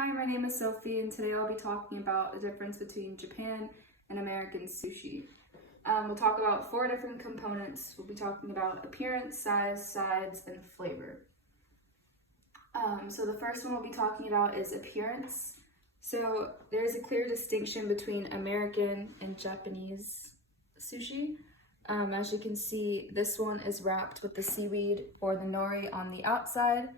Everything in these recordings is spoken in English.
Hi, my name is Sophie, and today I'll be talking about the difference between Japan and American sushi. We'll talk about 4 different components. We'll be talking about appearance, size, sides, and flavor. So the first one we'll be talking about is appearance. So there's a clear distinction between American and Japanese sushi. As you can see, this one is wrapped with the seaweed or the nori on the outside.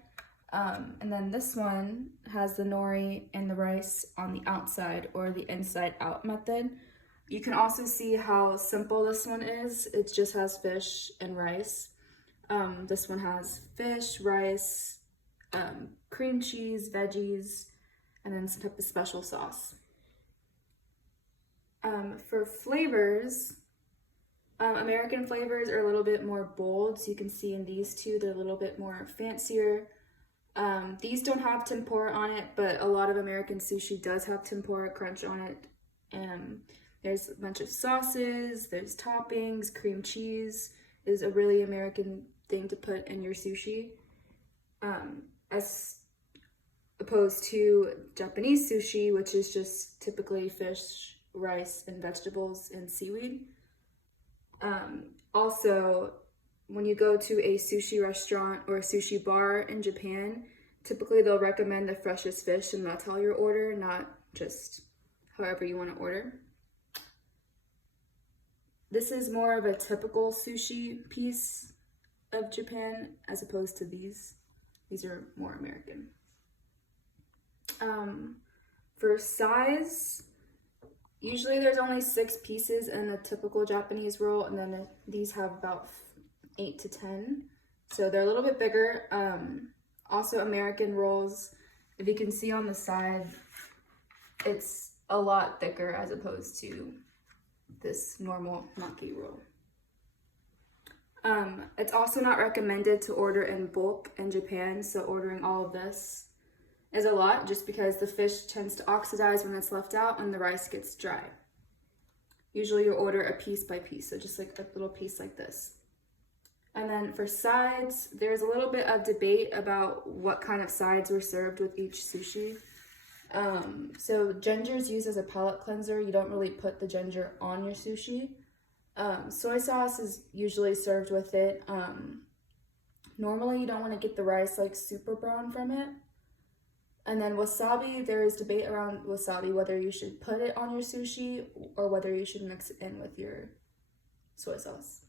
And then this one has the nori and the rice on the outside, or the inside out method. You can also see how simple this one is. It just has fish and rice. This one has fish, rice, cream cheese, veggies, and then some type of special sauce. For flavors, American flavors are a little bit more bold. So you can see in these two, they're a little bit more fancier. These don't have tempura on it, but a lot of American sushi does have tempura crunch on it. There's a bunch of sauces, there's toppings, cream cheese is a really American thing to put in your sushi. As opposed to Japanese sushi, which is just typically fish, rice, and vegetables and seaweed. Also, when you go to a sushi restaurant or a sushi bar in Japan, typically they'll recommend the freshest fish, and that's how you order, not just however you want to order. This is more of a typical sushi piece of Japan as opposed to these. These are more American. For size, usually there's only 6 pieces in a typical Japanese roll, and then these have about 8 to 10, so they're a little bit bigger. Also, American rolls, if you can see on the side, it's a lot thicker as opposed to this normal maki roll. It's also not recommended to order in bulk in Japan, so ordering all of this is a lot just because the fish tends to oxidize when it's left out and the rice gets dry. Usually you order a piece by piece, so just like a little piece like this. And then for sides, there's a little bit of debate about what kind of sides were served with each sushi. So ginger is used as a palate cleanser. You don't really put the ginger on your sushi. Soy sauce is usually served with it. Normally you don't want to get the rice like super brown from it. And then wasabi, there is debate around wasabi, whether you should put it on your sushi or whether you should mix it in with your soy sauce.